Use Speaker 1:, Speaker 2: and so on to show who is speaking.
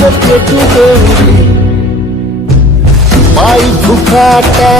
Speaker 1: तुफान पेटू गौरी पाय फुफाटा